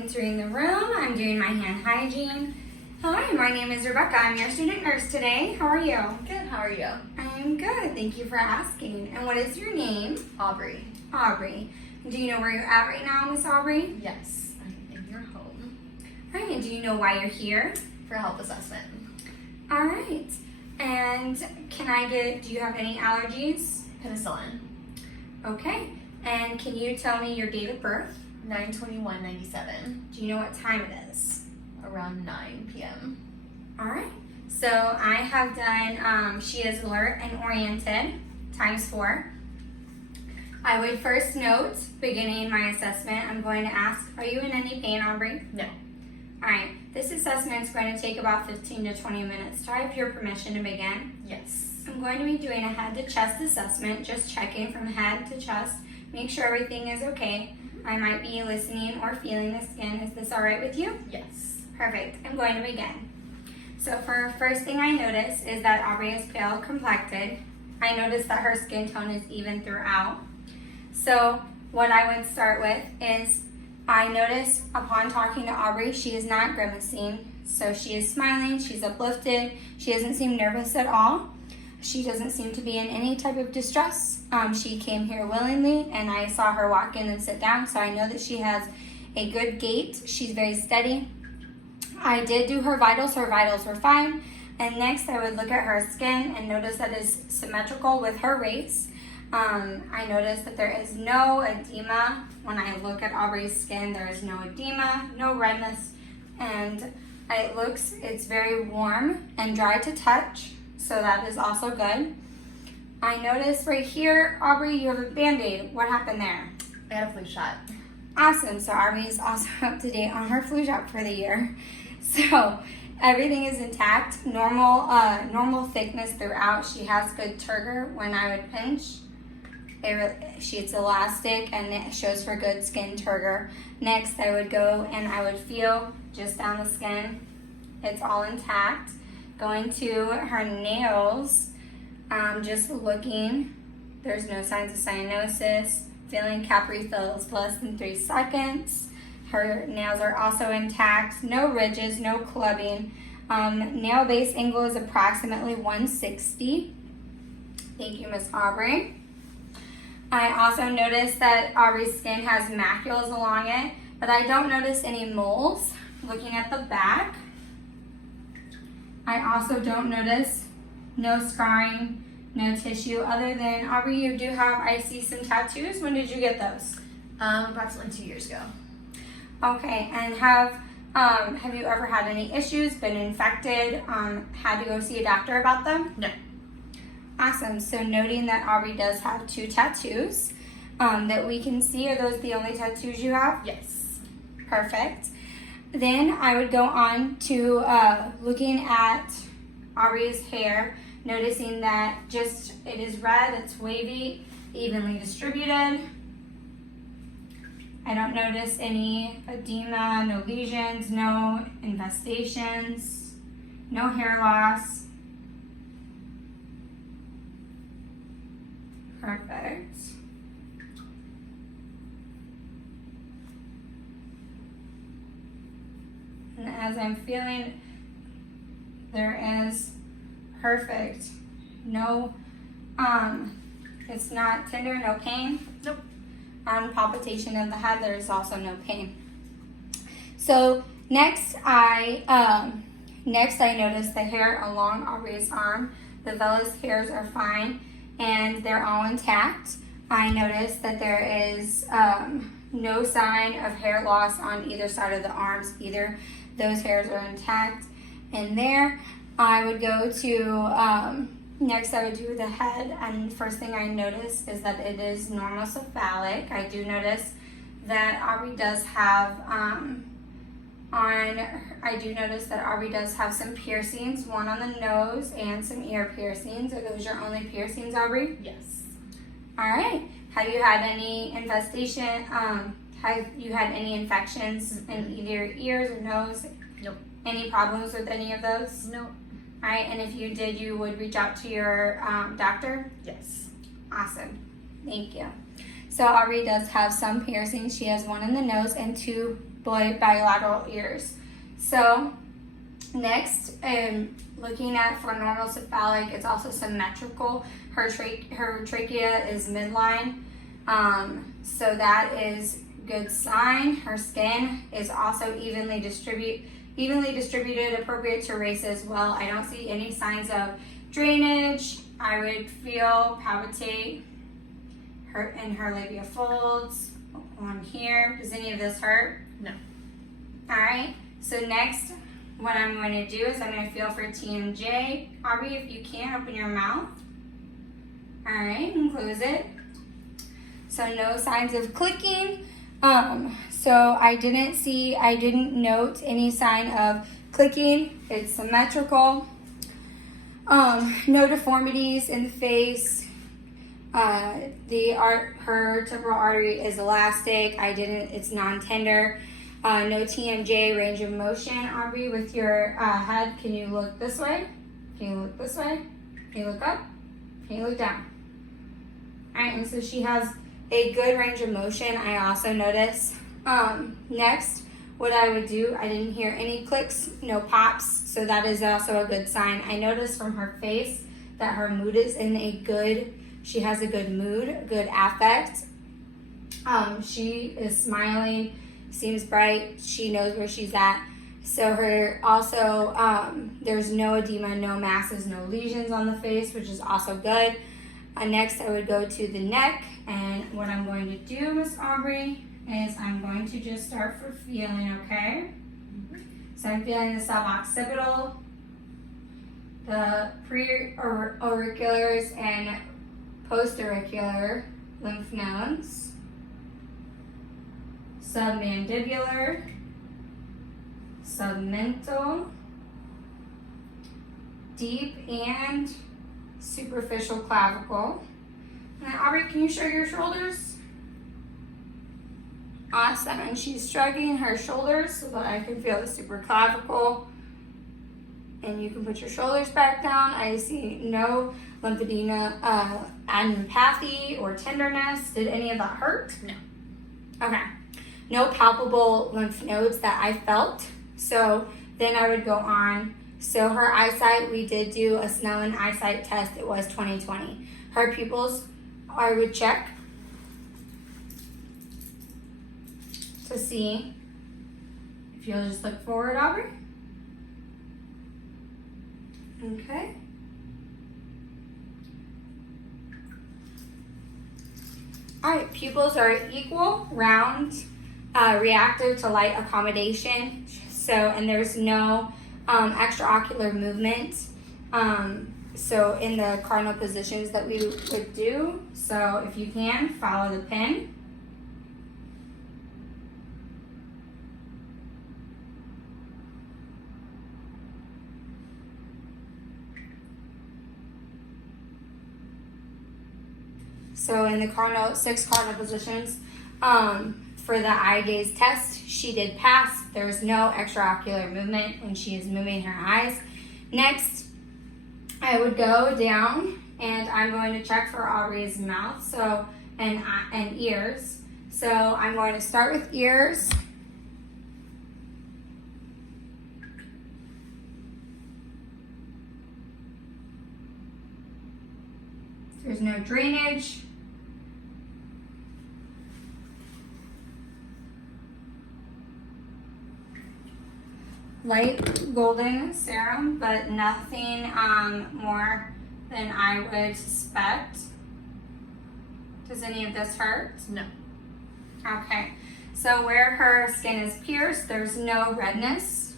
entering the room. I'm doing my hand hygiene. Hi, my name is Rebecca. I'm your student nurse today. How are you? Good, how are you? I'm good. Thank you for asking. And what is your name? Aubrey. Aubrey. Do you know where you're at right now, Miss Aubrey? Yes, I'm in your home. All right, and do you know why you're here? For a health assessment. All right. And do you have any allergies? Penicillin. Okay. And can you tell me your date of birth? 9/21/97. Do you know what time it is? Around 9 p.m. All right. So I have done, she is alert and oriented, ×4. I would first note, beginning my assessment, I'm going to ask, are you in any pain, Aubrey? No. All right. This assessment is going to take about 15 to 20 minutes. Do I have your permission to begin? Yes. I'm going to be doing a head to chest assessment, just checking from head to chest, make sure everything is okay. I might be listening or feeling the skin. Is this all right with you? Yes. Perfect. I'm going to begin. So for first thing I notice is that Aubrey is pale complected. I notice that her skin tone is even throughout. So what I would start with is I notice upon talking to Aubrey, she is not grimacing. So she is smiling, she's uplifted, she doesn't seem nervous at all. She doesn't seem to be in any type of distress. She came here willingly and I saw her walk in and sit down, so I know that she has a good gait. She's very steady. I did do her vitals were fine. And next I would look at her skin and notice that it's symmetrical with her race. I noticed that there is no edema. When I look at Aubrey's skin, there is no edema, no redness, and it's very warm and dry to touch, so that is also good. I noticed right here, Aubrey, you have a Band-Aid. What happened there? I got a flu shot. Awesome, so Aubrey is also up to date on her flu shot for the year. So everything is intact, normal thickness throughout. She has good turgor when I would pinch. She's elastic and it shows her good skin turgor. Next, I would go and I would feel just down the skin. It's all intact. Going to her nails, just looking. There's no signs of cyanosis. Feeling capri fills less than 3 seconds. Her nails are also intact. No ridges, no clubbing. Nail base angle is approximately 160. Thank you, Miss Aubrey. I also noticed that Aubrey's skin has macules along it, but I don't notice any moles. Looking at the back, I also don't notice no scarring, no tissue, other than, Aubrey, you do have, I see some tattoos. When did you get those? Approximately 2 years ago. Okay, and have you ever had any issues, been infected, had to go see a doctor about them? No. Awesome. So noting that Aubrey does have 2 tattoos that we can see. Are those the only tattoos you have? Yes. Perfect. Then I would go on to looking at Aubrey's hair, noticing that it is red, it's wavy, evenly distributed. I don't notice any edema, no lesions, no infestations, no hair loss. Perfect. And as I'm feeling, there is perfect. No, it's not tender, no pain. Nope. On palpitation of the head, there is also no pain. So next I notice the hair along Aubrey's arm. The vellus hairs are fine and they're all intact. I notice that there is no sign of hair loss on either side of the arms either. Those hairs are intact. And there I would go to, next I would do the head, and first thing I notice is that it is normocephalic. I do notice that Aubrey does have, some piercings, one on the nose and some ear piercings. Are those your only piercings, Aubrey? Yes. All right. Have you had any infestation? Have you had any infections in either your ears or nose? Nope. Any problems with any of those? Nope. All right, and if you did, you would reach out to your doctor? Yes. Awesome. Thank you. So Aubrey does have some piercings. She has one in the nose and 2 bilateral ears. So next, looking at for normal cephalic, it's also symmetrical. Her trachea is midline, so that is good sign. Her skin is also evenly distributed, appropriate to race as well. I don't see any signs of drainage. I would palpitate her in her labia folds on here. Does any of this hurt? No. All right. So next, what I'm going to do is I'm going to feel for TMJ. Aubrey, if you can, open your mouth. All right, and close it. So no signs of clicking. So I didn't note any sign of clicking. It's symmetrical. No deformities in the face. Her temporal artery is elastic. It's non-tender. No TMJ, range of motion. Aubrey, with your head, can you look this way? Can you look this way? Can you look up? Can you look down? All right, and so she has a good range of motion. I also notice. Next, what I would do, I didn't hear any clicks, no pops, so that is also a good sign. I noticed from her face that her mood is she has a good mood, good affect. She is smiling, seems bright, she knows where she's at. So there's no edema, no masses, no lesions on the face, which is also good. Next, I would go to the neck, and what I'm going to do, Miss Aubrey, is I'm going to just start for feeling, okay? So I'm feeling the suboccipital, the pre-auriculars and post-auricular lymph nodes, submandibular, submental, deep and superficial clavicle. And then Aubrey, can you show your shoulders? Awesome, and she's shrugging her shoulders so that I can feel the supraclavicle. And you can put your shoulders back down. I see no lymphedema, adenopathy, or tenderness. Did any of that hurt? No. Okay. No palpable lymph nodes that I felt. So then I would go on. So her eyesight, we did do a Snellen eyesight test. It was 20/20. Her pupils, I would check to see if you'll just look forward, Aubrey. Okay. All right, pupils are equal, round, reactive to light accommodation. So, and there's no extraocular movement. So in the cardinal positions that we would do. So if you can, follow the pin. So in the 6 cardinal positions, for the eye gaze test, she did pass. There's no extraocular movement when she is moving her eyes. Next, I would go down and I'm going to check for Aubrey's mouth and ears. So I'm going to start with ears. There's no drainage. Light golden serum, but nothing more than I would suspect. Does any of this hurt? No. Okay, so where her skin is pierced, there's no redness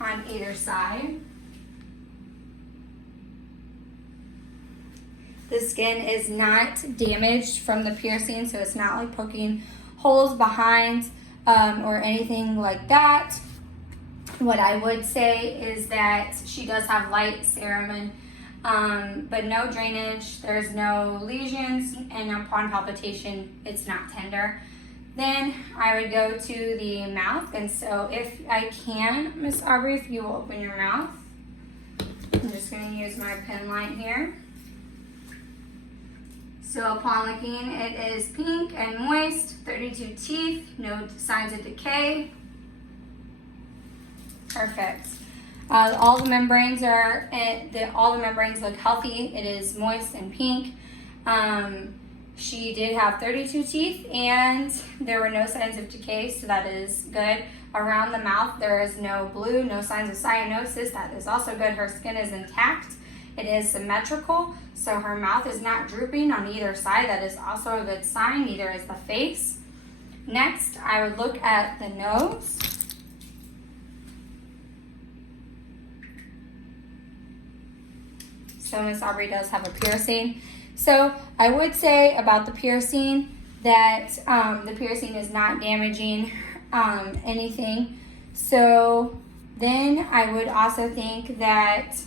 on either side. The skin is not damaged from the piercing, so it's not like poking holes behind or anything like that. What I would say is that she does have light serum, but no drainage, there's no lesions, and upon palpation, it's not tender. Then I would go to the mouth, and so if I can, Miss Aubrey, if you will open your mouth. I'm just going to use my pen line here. So upon looking, it is pink and moist, 32 teeth, no signs of decay. Perfect. All the membranes look healthy. It is moist and pink. She did have 32 teeth and there were no signs of decay, so that is good. Around the mouth, there is no blue, no signs of cyanosis. That is also good. Her skin is intact. It is symmetrical, so her mouth is not drooping on either side. That is also a good sign, neither is the face. Next, I would look at the nose. So Miss Aubrey does have a piercing. So I would say about the piercing that the piercing is not damaging anything. So then I would also think that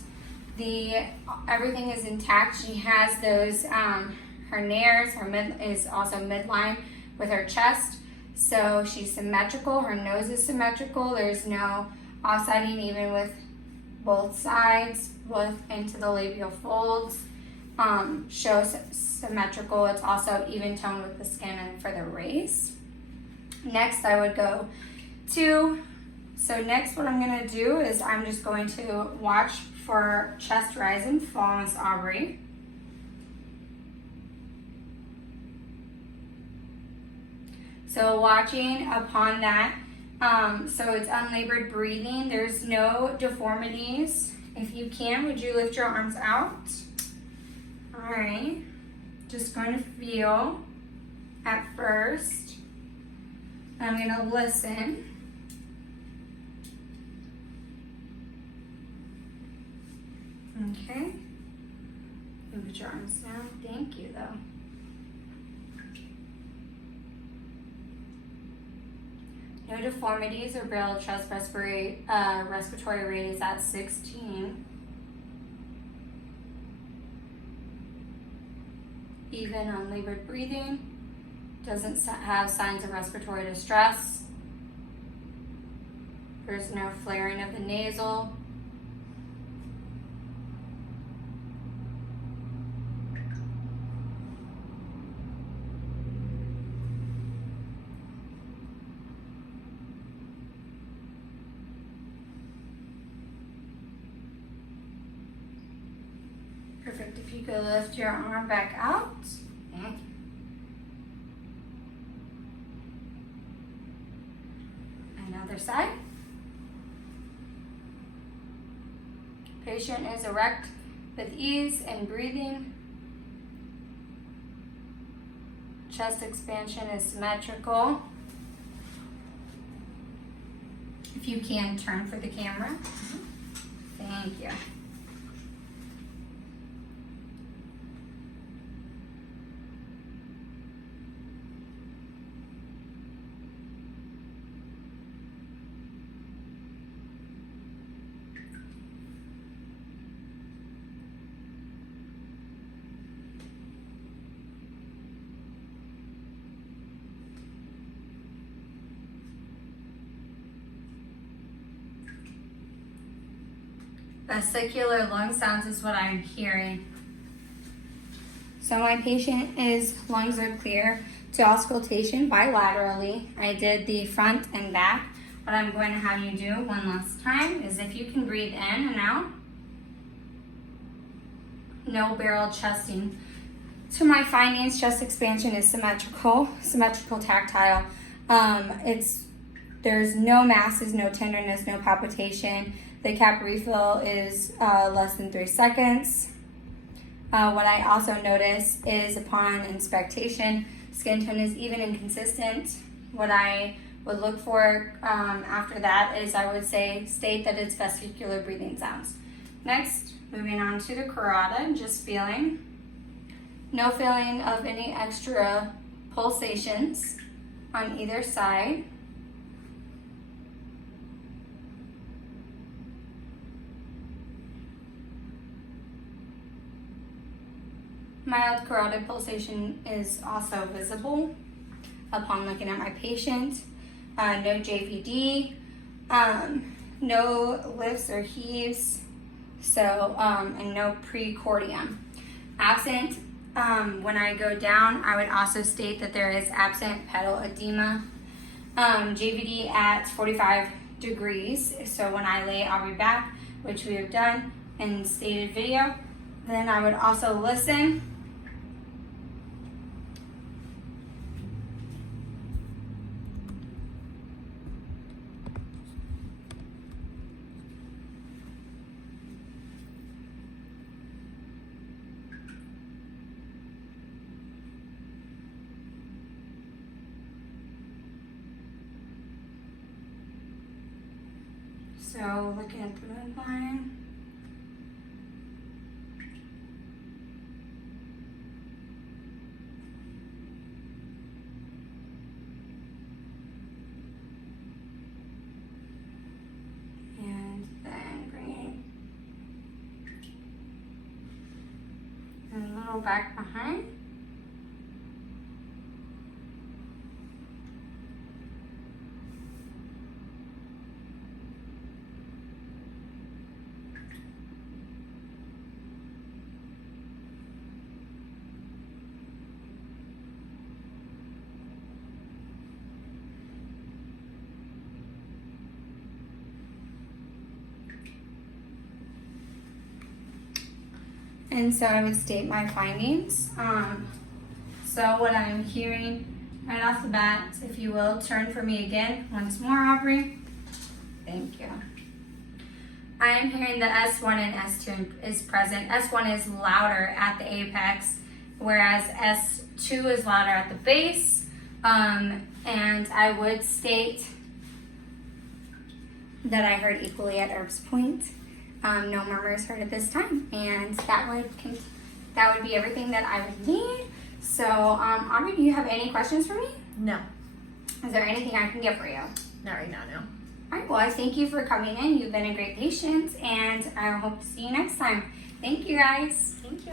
everything is intact. She has those her nares, is also midline with her chest. So she's symmetrical. Her nose is symmetrical. There's no offsetting even with both sides, both into the labial folds. Shows symmetrical. It's also even toned with the skin and for the race. Next, I would go to, so next what I'm going to do is I'm just going to watch for chest rise and fall, Miss Aubrey. So watching upon that, so it's unlabored breathing. There's no deformities. If you can, would you lift your arms out? All right, just going to feel at first. I'm going to listen. Okay. You can put your arms down. Thank you, though. No deformities or barrel chest respiratory rate is at 16. Even unlabored breathing. Doesn't have signs of respiratory distress. There's no flaring of the nasal. Perfect. If you could lift your arm back out. Thank you. Another side. Patient is erect with ease and breathing. Chest expansion is symmetrical. If you can, turn for the camera. Thank you. Vesicular lung sounds is what I'm hearing. So my lungs are clear to auscultation bilaterally. I did the front and back. What I'm going to have you do one last time is if you can breathe in and out. No barrel chesting. To my findings, chest expansion is symmetrical tactile. There's no masses, no tenderness, no palpitation. The cap refill is less than 3 seconds. What I also notice is upon inspection, skin tone is even and consistent. What I would look for after that is I would state that it's vesicular breathing sounds. Next, moving on to the carotid, just feeling. No feeling of any extra pulsations on either side. Mild carotid pulsation is also visible upon looking at my patient. No JVD, no lifts or heaves, and no precordium. Absent When I go down, I would also state that there is absent pedal edema. JVD at 45 degrees. So when I lay Aubrey back, which we have done in stated video, then I would also listen. So looking at the midline. And then bringing a little back behind. And so I would state my findings. So what I'm hearing right off the bat, if you will, turn for me again once more, Aubrey. Thank you. I am hearing the S1 and S2 is present. S1 is louder at the apex, whereas S2 is louder at the base. And I would state that I heard equally at Erb's point. No murmurs heard at this time, and that would be everything that I would need. So, Aubrey, do you have any questions for me? No, Is there anything I can get for you? not right now, no. All right, well, I thank you for coming in. You've been a great patient, and I hope to see you next time. Thank you, guys. Thank you.